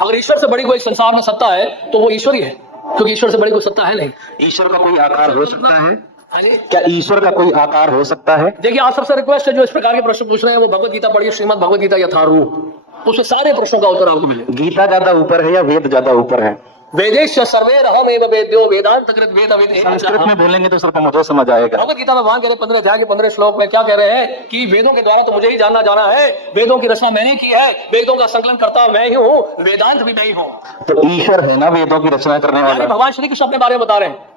अगर ईश्वर से बड़ी कोई संसार में सत्ता है तो वो ईश्वर ही है, क्योंकि ईश्वर से बड़ी कोई सत्ता है नहीं। ईश्वर का कोई आकार हो सकता है? हाँ जी। क्या ईश्वर का कोई आकार हो सकता है? देखिए, आप सबसे रिक्वेस्ट है जो इस प्रकार के प्रश्न पूछ रहे हैं वो भगवत गीता पढ़िए, श्रीमद भगवत गीता यथारूप, उसके सारे प्रश्नों का उत्तर आपको मिलेगा। गीता ज्यादा ऊपर है या वेद ज्यादा ऊपर है? वेदेश सर्वेरहम एव वेद्यो वेदांत कृत वेदविद। संस्कृत में बोलेंगे तो सिर्फ मुझे समझ आएगा। भगवत गीता में भगवान कह रहे 15 अध्याय के 15 श्लोक में क्या कह रहे हैं कि वेदों के द्वारा तो मुझे ही जानना जाना है, वेदों की रचना मैंने की है, वेदों का संकलन करता मैं ही हूँ, वेदांत भी मैं ही हूँ। तो ईश्वर है ना वेदों की रचना करने वाला? भगवान श्री कृष्ण अपने बारे में बता रहे हैं।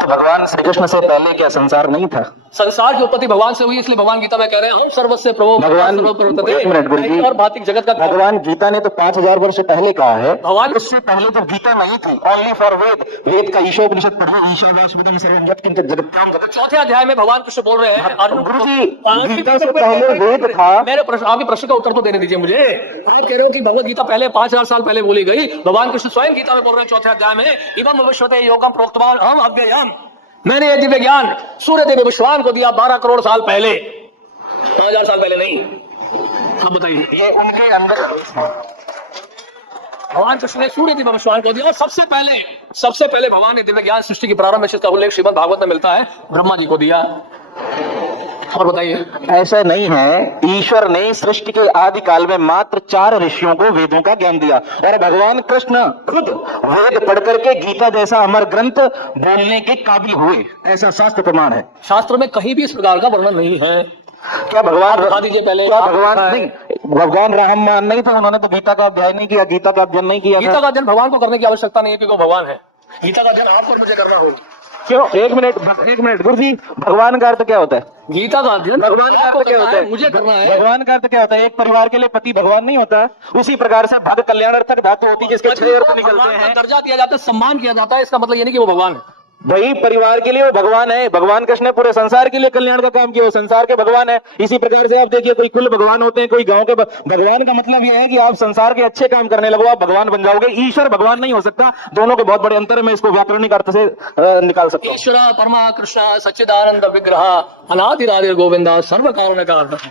तो भगवान श्री कृष्ण से पहले क्या संसार नहीं था? संसार की उत्पत्ति भगवान से हुई, इसलिए भगवान गीता में कह रहे हैं हम सर्वस्य प्रभु भगवान। एक मिनट गुरुजी, और भौतिक जगत का भगवान गीता ने तो 5000 वर्ष पहले कहा है। भगवान उससे पहले तो गीता नहीं थी, ओनली फॉर वेद। वेद का ईशोपनिषद पढ़ो, ईशावास्यमिदं सर्वं यत्किंच जगत्यां जगत्। चौथे अध्याय में भगवान कृष्ण बोल रहे हैं अर्जुन गुरुजी, गीता से पहले वेद था। मेरे प्रश्न, आपके प्रश्न का उत्तर तो देने दीजिए मुझे। आप कह रहे हो कि भगवत गीता पहले 5000 साल पहले बोली गई। भगवान कृष्ण स्वयं गीता में बोल रहे हैं चौथे अध्याय में, इदं विश्वते योगम प्रोक्तवान अहम अव्ययम्। मैंने ये दिव्य ज्ञान सूर्य देव विश्वान को दिया 12 करोड़ साल पहले, 5000 साल पहले नहीं। अब बताइए, ये उनके अंदर भगवान कृष्ण ने सूर्य देव विश्वान को दिया और सबसे पहले भगवान ने दिव्य ज्ञान सृष्टि की प्रारंभ में, जिसका उल्लेख श्रीमद् भागवत में मिलता है, ब्रह्मा जी को दिया। और बताइए, ऐसा नहीं है। ईश्वर ने सृष्टि के आदि काल में मात्र 4 ऋषियों को वेदों का ज्ञान दिया और भगवान कृष्ण खुद वेद पढ़ करके गीता जैसा अमर ग्रंथ बोलने के काबिल हुए, ऐसा शास्त्र प्रमाण है। शास्त्र में कहीं भी इस प्रकार का वर्णन नहीं है। क्या भगवान बता दीजिए पहले। क्या भगवान नहीं, भगवान राममान नहीं था? उन्होंने तो गीता का अध्ययन नहीं किया, गीता का अध्ययन नहीं किया। गीता का अध्ययन भगवान को करने की आवश्यकता नहीं है, क्योंकि वो भगवान है। गीता का अध्ययन आपको मुझे करना होगा। क्यों? एक मिनट गुरु जी, भगवान का अर्थ क्या होता है? गीता का अध्ययन भगवान का अर्थ क्या होता है? मुझे करना है। भगवान का अर्थ क्या होता है? एक परिवार के लिए पति भगवान नहीं होता? उसी प्रकार से भग कल्याणार्थक धातु होती है जिसके 6 अर्थ निकलते हैं। दर्जा दिया जाता है, सम्मान किया जाता है, इसका मतलब ये नहीं कि वो भगवान है। वही परिवार के लिए वो भगवान है। भगवान कृष्ण ने पूरे संसार के लिए कल्याण का काम किया, वो संसार के भगवान है। इसी प्रकार से आप देखिए, कोई कुल भगवान होते हैं, कोई गांव के भगवान का मतलब यह है कि आप संसार के अच्छे काम करने लगो, आप भगवान बन जाओगे। ईश्वर भगवान नहीं हो सकता। दोनों के बहुत बड़े अंतर है, मैं इसको व्याकरणिक अर्थ से निकाल सकता हूँ। ईश्वर परमा कृष्ण सच्चिदानंद विग्रह अनादिरादिर गोविंदा सर्व कारण का अर्थ है।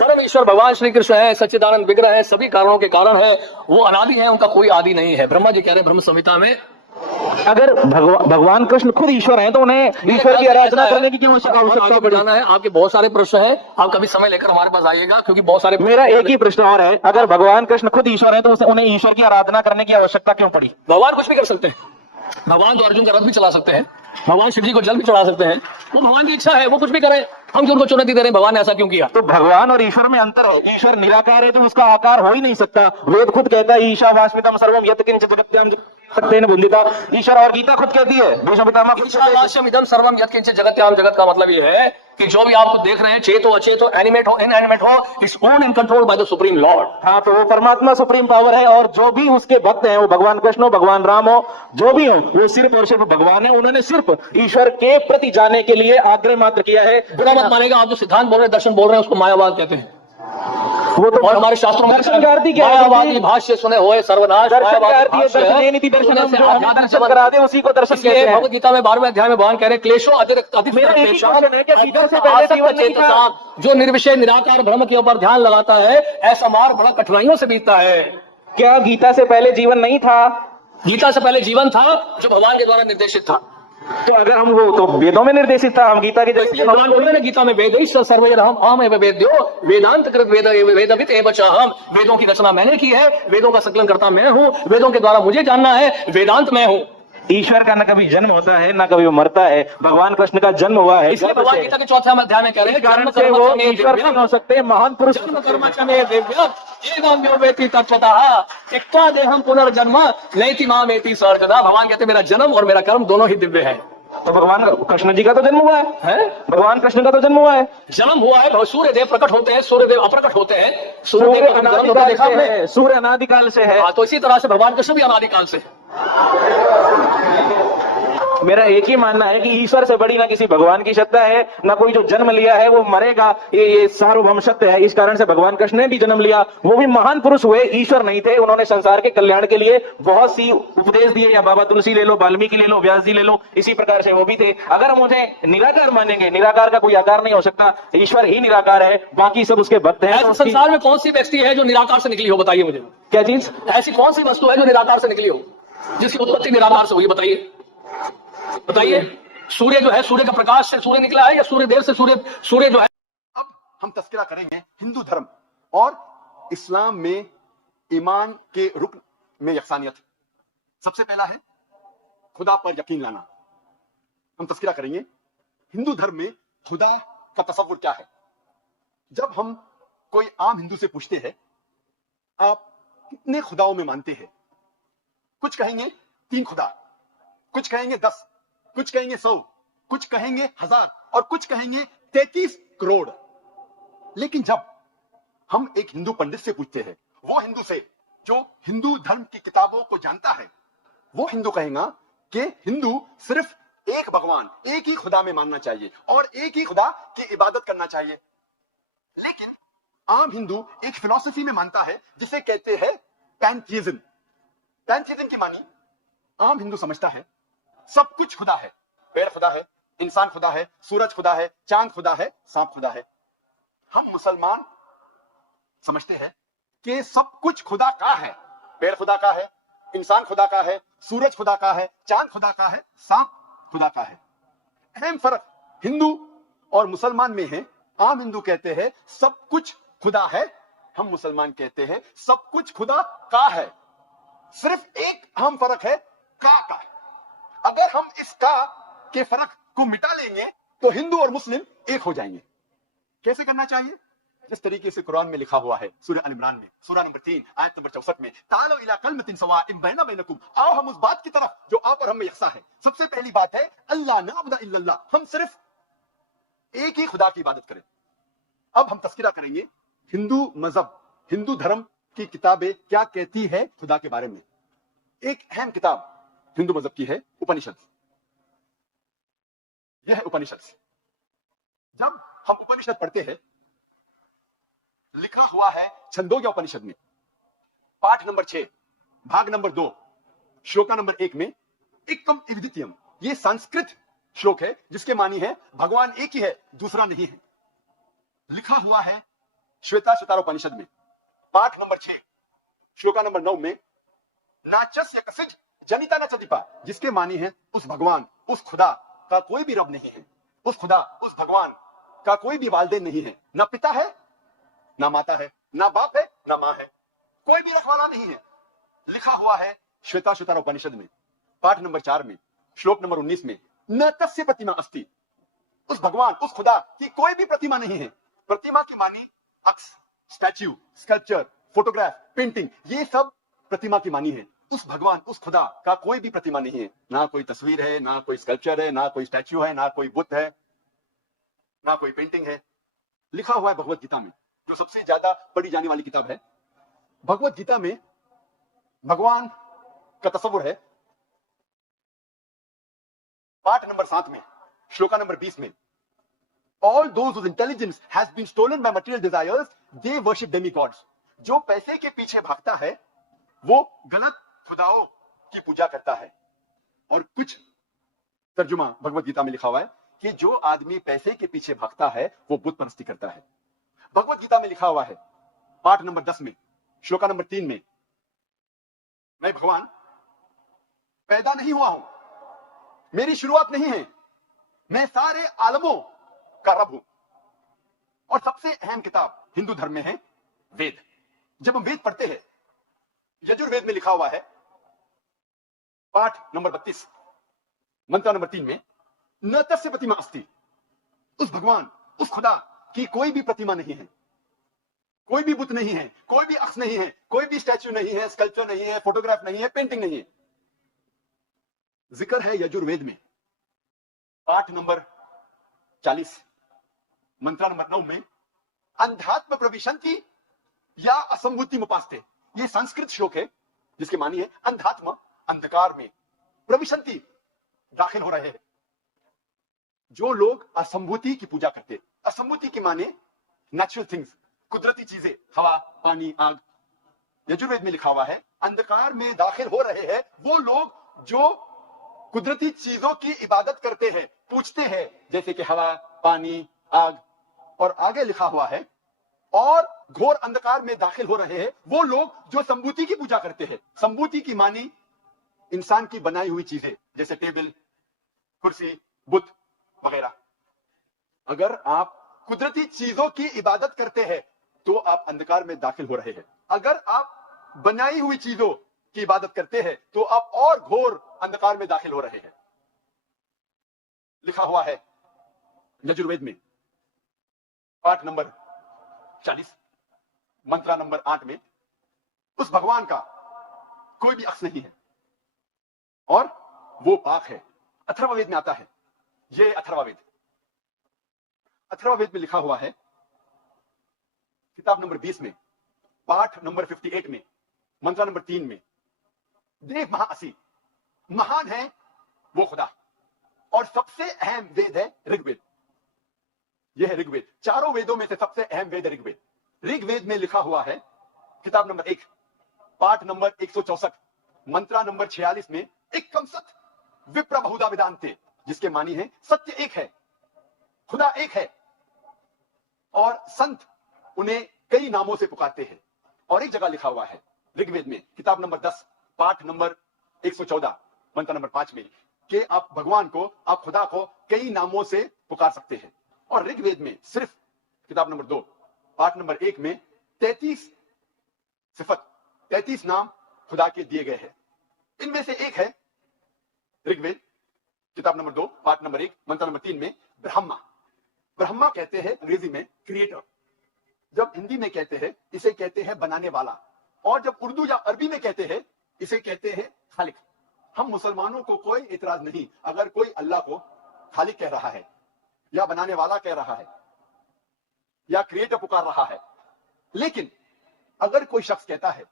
परम ईश्वर भगवान श्री कृष्ण है, सच्चिदानंद विग्रह है, सभी कारणों के कारण है, वो अनादि है, उनका कोई आदि नहीं है। ब्रह्मा जी कह रहे हैं ब्रह्म संहिता में, अगर भगवान कृष्ण खुद ईश्वर हैं तो उन्हें ईश्वर की आराधना करने की क्यों आवश्यकता पड़ी? है। आपके बहुत सारे प्रश्न हैं, आप कभी समय लेकर हमारे पास आइएगा, क्योंकि बहुत सारे। मेरा एक ही प्रश्न और है, अगर भगवान कृष्ण खुद ईश्वर हैं तो उन्हें ईश्वर की आराधना करने की आवश्यकता क्यों पड़ी? भगवान कुछ भी कर सकते हैं। भगवान तो अर्जुन का रथ भी चला सकते हैं, भगवान शिव जी को जल भी चढ़ा सकते हैं। वो भगवान की इच्छा है, वो कुछ भी करे। हम क्यों उनको चुनौती दे रहे हैं? भगवान ने ऐसा क्यों किया? तो भगवान और ईश्वर में अंतर है। ईश्वर निराकार है तो उसका आकार हो ही नहीं सकता। वेद खुद कहता है ईशावास्यमिदं सर्वं यत्किंच जगत्यां सत्येन बुद्धिता। ईश्वर और गीता खुद कहती है, भीष्म पितामह ईशावास्यमिदं सर्वं यत्किंच जगत्यां जगत का मतलब ये है कि जो भी आप देख रहे हैं, चेतो अचेतो, एनिमेट हो इनएनिमेट हो, is own in control by the supreme Lord. हाँ, तो वो परमात्मा सुप्रीम पावर है और जो भी उसके भक्त हैं, वो भगवान कृष्ण हो, भगवान राम हो, जो भी हो, वो सिर्फ और सिर्फ भगवान है। उन्होंने सिर्फ ईश्वर के प्रति जाने के लिए आग्रह मात्र किया है। बुरा मत मानेगा, आप जो सिद्धांत बोल रहे हैं, दर्शन बोल रहे हैं, उसको मायावाद कहते हैं। वो तो और हमारे शास्त्रों में दर्शन का अर्थ ही क्या है? मायावादी भाष्य सुने होए सर्वनाश। दर्शन का अर्थ ये दर्शन ये नीति दर्शन हम जो हमें दर्शन करा दे उसी को दर्शन कहते हैं। भगवत गीता में 12वें अध्याय में भगवान कह रहे हैं क्लेशो मेरा एक ही प्रश्न है कि गीता से पहले जीवन नहीं था। जो निर्विषय निराकार ब्रह्म के ऊपर ध्यान लगाता है, ऐसा मार्ग बड़ा कठिनाइयों से बीतता है। क्या गीता से पहले जीवन नहीं था? गीता से पहले जीवन था जो भगवान के द्वारा निर्देशित था। तो अगर हम वो तो वेदों में निर्देशित था, हम गीता के जैसे भगवान बोल रहे हैं गीता में वेदैश्च सर्वैरहम् अहम् एव वेद्यो वेदांत कृत वेदवित् एव च अहम्। वेदों की रचना मैंने की है, वेदों का संकलन करता मैं हूँ, वेदों के द्वारा मुझे जानना है, वेदांत मैं हूँ। ईश्वर का न कभी जन्म होता है न कभी वो मरता है। भगवान कृष्ण का जन्म हुआ है, इसलिए भगवान गीता के चौथे अध्याय में कह रहे हैं कारण से वो ईश्वर नहीं हो सकते, महान पुरुष। देहम पुनर्जन्म नैति मामेति सर्वदा। भगवान कहते हैं मेरा जन्म और मेरा कर्म दोनों ही दिव्य है। तो भगवान कृष्ण जी का तो जन्म हुआ है? भगवान कृष्ण का तो जन्म हुआ है, जन्म हुआ है। सूर्य देव प्रकट होते हैं, सूर्य देव अप्रकट होते हैं। सूर्य अनादिकाल से है। तो इसी तरह से भगवान कृष्ण भी अनादिकाल से। मेरा एक ही मानना है कि ईश्वर से बड़ी ना किसी भगवान की सत्ता है, ना कोई जो जन्म लिया है वो मरेगा, ये सार्वभौम सत्य है। इस कारण से भगवान कृष्ण ने भी जन्म लिया, वो भी महान पुरुष हुए, ईश्वर नहीं थे। उन्होंने संसार के कल्याण के लिए बहुत सी उपदेश दिए, या बाबा तुलसी ले लो, वाल्मीकि ले लो, व्यास जी ले लो, इसी प्रकार से वो भी थे। अगर हम उन्हें निराकार मानेंगे, निराकार का कोई आकार नहीं हो सकता, ईश्वर ही निराकार है, बाकी सब उसके भक्त हैं। ऐसे संसार में कौन सी व्यक्ति है जो निराकार से निकली हो, बताइए मुझे। क्या चीज? ऐसी कौन सी वस्तु है जो निराकार से निकली हो, जिसकी उत्पत्ति निराकार से हुई, बताइए बताइए। सूर्य जो है, सूर्य का प्रकाश से सूर्य निकला है, या सूर्य देव से सूर्य जो है। अब हम तस्करा करेंगे हिंदू धर्म और इस्लाम में ईमान के रुकन में यकसानियत। सबसे पहला है खुदा पर यकीन लाना। हम तस्करा करेंगे हिंदू धर्म में खुदा का तसव्वुर क्या है। जब हम कोई आम हिंदू से पूछते हैं आप कितने खुदाओं में मानते हैं, कुछ कहेंगे 3 खुदा, कुछ कहेंगे 10, कुछ कहेंगे 100, कुछ कहेंगे 1000 और कुछ कहेंगे 33 करोड़। लेकिन जब हम एक हिंदू पंडित से पूछते हैं, वो हिंदू से जो हिंदू धर्म की किताबों को जानता है, वो हिंदू कहेगा कि हिंदू सिर्फ एक भगवान, एक ही खुदा में मानना चाहिए और एक ही खुदा की इबादत करना चाहिए। लेकिन आम हिंदू एक फिलॉसफी में मानता है जिसे कहते हैं पैंथीइज्म। पैंथीइज्म की मानी आम हिंदू समझता है सब कुछ खुदा है। पेड़ खुदा है, इंसान खुदा है, सूरज खुदा है, चांद खुदा है, सांप खुदा है। हम मुसलमान समझते हैं कि सब कुछ खुदा का है। पेड़ खुदा का है, इंसान खुदा का है, सूरज खुदा का है, चांद खुदा का है, सांप खुदा का है। अहम फर्क हिंदू और मुसलमान में है। आम हिंदू कहते हैं सब कुछ खुदा है, हम मुसलमान कहते हैं सब कुछ खुदा का है। सिर्फ एक अहम फर्क है का। अगर हम इस का के फर्क को मिटा लेंगे तो हिंदू और मुस्लिम एक हो जाएंगे। कैसे करना चाहिए? जिस तरीके से कुरान में लिखा हुआ है, सूरह अल इमरान में, सूरह नंबर 3 आयत नंबर 64 में, तालो इला कलमतिन सवाइम बैना बैनकुम, आओ हम उस बात की तरफ जो आप और हम में यकसा है। सबसे पहली बात है अल्लाह नाबुदा इल्लल्लाह, हम सिर्फ एक ही खुदा की इबादत करें। अब हम तस्करा करेंगे हिंदू मजहब, हिंदू धर्म की किताबें क्या कहती है खुदा के बारे में। एक अहम किताब हिंदू मजहब की है उपनिषद। यह है उपनिषद। जब हम उपनिषद पढ़ते हैं, लिखा हुआ है छंदोग्य उपनिषद में, पाठ नंबर 6, भाग नंबर 2, श्लोका नंबर 1 में, एकम अद्वितीयम, यह संस्कृत श्लोक है जिसके मानी है भगवान एक ही है, दूसरा नहीं है। लिखा हुआ है श्वेता उपनिषद में, पाठ नंबर 6, श्लोका नंबर 9 में, नाचस्य कसिज जनिता न चदिपा, जिसके मानी है उस भगवान, उस खुदा का कोई भी रब नहीं है, उस खुदा, उस भगवान का कोई भी वालिदैन नहीं है, ना पिता है ना माता है, ना बाप है ना मां है, कोई भी रखवाला नहीं है। लिखा हुआ है श्वेता उपनिषद में, पाठ नंबर 4 में, श्लोक नंबर 19 में, न तस्य प्रतिमा अस्ति, उस भगवान, उस खुदा की कोई भी प्रतिमा नहीं है। प्रतिमा की मानी अक्स, स्टैच्यू, स्कल्पचर, फोटोग्राफ, पेंटिंग, ये सब प्रतिमा की मानी है। उस भगवान, उस खुदा का कोई भी प्रतिमा नहीं है, ना कोई तस्वीर है, ना कोई स्कल्पचर है, ना कोई स्टैच्यू है, ना कोई बुत है, ना कोई पेंटिंग है। लिखा हुआ है भगवत गीता में, जो सबसे ज्यादा पढ़ी जाने वाली किताब है। भगवत गीता में भगवान का तस्वीर है, पाठ नंबर 7 में, श्लोका नंबर 20 में, all those whose intelligence has been stolen by material desires, they worship demigods। जो पैसे के पीछे भागता है वो गलत खुदाओं की पूजा करता है। और कुछ तर्जुमा भगवत गीता में लिखा हुआ है कि जो आदमी पैसे के पीछे भागता है वो बुत परस्ती करता है। भगवत गीता में लिखा हुआ है, पाठ नंबर 10 में, श्लोका नंबर 3 में, मैं भगवान पैदा नहीं हुआ हूं, मेरी शुरुआत नहीं है, मैं सारे आलमों का रब हूं। और सबसे अहम किताब हिंदू धर्म में है वेद। जब हम वेद पढ़ते हैं, यजुर्वेद में लिखा हुआ है, पाठ नंबर 32, मंत्र नंबर 3 में, न तस्य प्रतिमा अस्ति, उस भगवान, उस खुदा की कोई भी प्रतिमा नहीं है, कोई भी बुत नहीं है, कोई भी अक्स नहीं है, कोई भी स्टैच्यू नहीं है, स्कल्पचर नहीं है, फोटोग्राफ नहीं है, पेंटिंग नहीं है। जिक्र है यजुर्वेद में, पाठ नंबर 40, मंत्र नंबर 9 में, अंधात्म प्रविशन्ति या असंभूति मुपास्ते, ये संस्कृत श्लोक है जिसके मानी है अंधात्म, अंधकार में, प्रविशन्ति दाखिल हो रहे हैं। जो लोग असंभूति की पूजा करते हैं, असंभूति की माने नेचुरल थिंग्स, कुदरती चीजें, हवा, पानी, आग, यजुर्वेद में लिखा हुआ है अंधकार में दाखिल हो रहे हैं वो लोग जो कुदरती चीजों की इबादत करते हैं, पूछते हैं, जैसे कि हवा, पानी, आग। और आगे लिखा हुआ है और घोर अंधकार में दाखिल हो रहे हैं वो लोग जो संभूति की पूजा करते हैं। संभूति की मानी इंसान की बनाई हुई चीजें, जैसे टेबल, कुर्सी, बुत वगैरह। अगर आप कुदरती चीजों की इबादत करते हैं तो आप अंधकार में दाखिल हो रहे हैं। अगर आप बनाई हुई चीजों की इबादत करते हैं तो आप और घोर अंधकार में दाखिल हो रहे हैं। लिखा हुआ है यजुर्वेद में पाठ नंबर 40 मंत्रा नंबर 8 में, उस भगवान का कोई भी अक्स नहीं है और वो पाक है। अथर्ववेद में आता है, ये अथर्ववेद में लिखा हुआ है किताब नंबर 20 में, पाठ नंबर 58 में, मंत्र नंबर 3 में, देव महाअसी, महान है वो खुदा और सबसे अहम वेद है ऋग्वेद। यह है ऋग्वेद। चारों वेदों में से सबसे अहम वेद है ऋग्वेद। ऋग्वेद में लिखा हुआ है किताब नंबर 1, पाठ नंबर 164, मंत्रा नंबर 46 में, एक कम सत विप्र बहुधा वेदांते, जिसके मानी है सत्य एक है, खुदा एक है और संत उन्हें कई नामों से पुकारते हैं। और एक जगह लिखा हुआ है ऋग्वेद में किताब नंबर 10, पाठ नंबर 114, मंत्र नंबर 5 में, कि आप भगवान को, आप खुदा को कई नामों से पुकार सकते हैं। और ऋग्वेद में सिर्फ किताब नंबर 2, पाठ नंबर 1 में 33 सिफत, 33 नाम खुदा के दिए गए हैं। इनमें से एक है ऋग्वेद किताब नंबर 2, पाठ नंबर 1, मंत्र नंबर 3 में ब्रह्मा। ब्रह्मा कहते हैं अंग्रेजी में क्रिएटर, जब हिंदी में कहते हैं इसे कहते हैं बनाने वाला, और जब उर्दू या अरबी में कहते हैं इसे कहते हैं खालिक। हम मुसलमानों को कोई इतराज नहीं अगर कोई अल्लाह को खालिक कह रहा है या बनाने वाला कह रहा है या क्रिएटर पुकार रहा है। लेकिन अगर कोई शख्स कहता है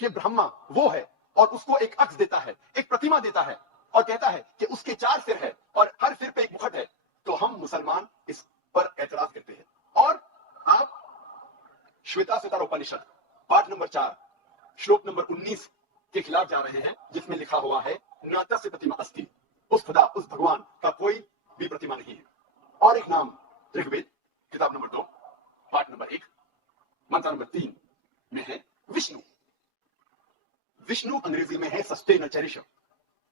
कि ब्रह्मा वो है और उसको एक अक्स देता है, एक प्रतिमा देता है और कहता है कि उसके 4 सिर है और हर सिर पे एक मुकुट है, तो हम मुसलमान इस पर एतराज करते हैं। और आप श्वेता सुतर उपनिषद पाठ नंबर 4 श्लोक नंबर 19 के खिलाफ जा रहे हैं, जिसमें लिखा हुआ है न तस्य प्रतिमा अस्ति, उस खुदा, उस भगवान का कोई भी प्रतिमा नहीं है। और एक नाम ऋग्वेद किताब नंबर 2, पाठ नंबर 1, मंत्र नंबर 3 में है विष्णु। विष्णु अंग्रेजी में है सस्टेनर, चेरिशर।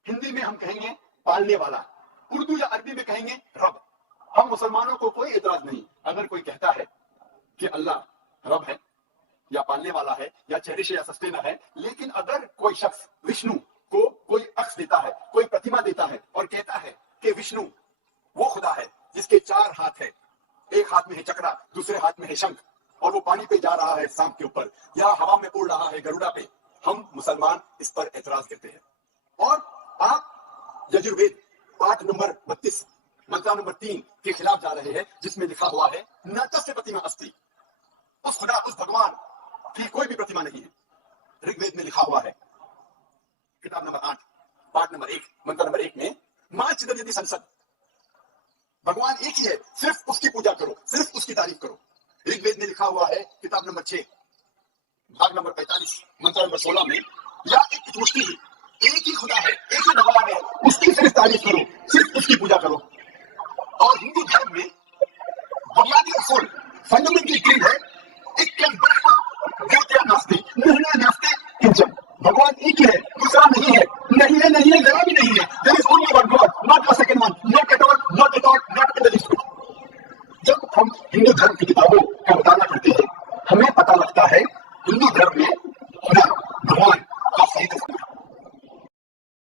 हिंदी में हम कहेंगे पालने वाला, उर्दू या अरबी में कहेंगे रब। हम मुसलमानों को कोई एतराज नहीं अगर कोई कहता है कि अल्लाह रब है या पालने वाला है या चेरिश या सस्टेनर है। लेकिन अगर कोई शख्स विष्णु को कोई अक्स देता है, कोई प्रतिमा देता है और कहता है कि विष्णु वो खुदा है जिसके 4 हाथ है, एक हाथ में है चक्रा, दूसरे हाथ में है शंख, और वो पानी पे जा रहा है सांप के ऊपर या हवा में उड़ रहा है गरुड़ा पे, हम मुसलमान इस पर एतराज करते हैं। और आप यजुर्वेद पाठ नंबर 32 मंत्र नंबर 3 के खिलाफ जा रहे हैं, जिसमें लिखा हुआ है न तस्य प्रतिमा अस्ति, उस खुदा, उस भगवान की कोई भी प्रतिमा नहीं है। ऋग्वेद में लिखा हुआ है किताब नंबर 8 पाठ नंबर 1 मंत्र नंबर 1 में मां चिदयति संसद, भगवान एक ही है, सिर्फ उसकी पूजा करो, सिर्फ उसकी तारीफ करो। ऋग्वेद में लिखा हुआ है किताब नंबर 6 भाग नंबर 45 मंत्र नंबर 16 में, या एक मुश्किल ही, एक ही खुदा है, एक ही भगवान है, उसकी सिर्फ तारीफ करो, सिर्फ उसकी पूजा करो। और हिंदू धर्म में बुनियादी असूल, फंडामेंटल क्रीड है नास्ति, नास्ति किंचन, भगवान एक ही है, दूसरा नहीं है, नहीं है, नहीं है, जरा भी नहीं है। There is only one God, not a second one, not at all, not at all, not in the least bit। जब हम हिंदू धर्म की किताबों का मुताला करते हैं, हमें पता लगता है हिंदू धर्म में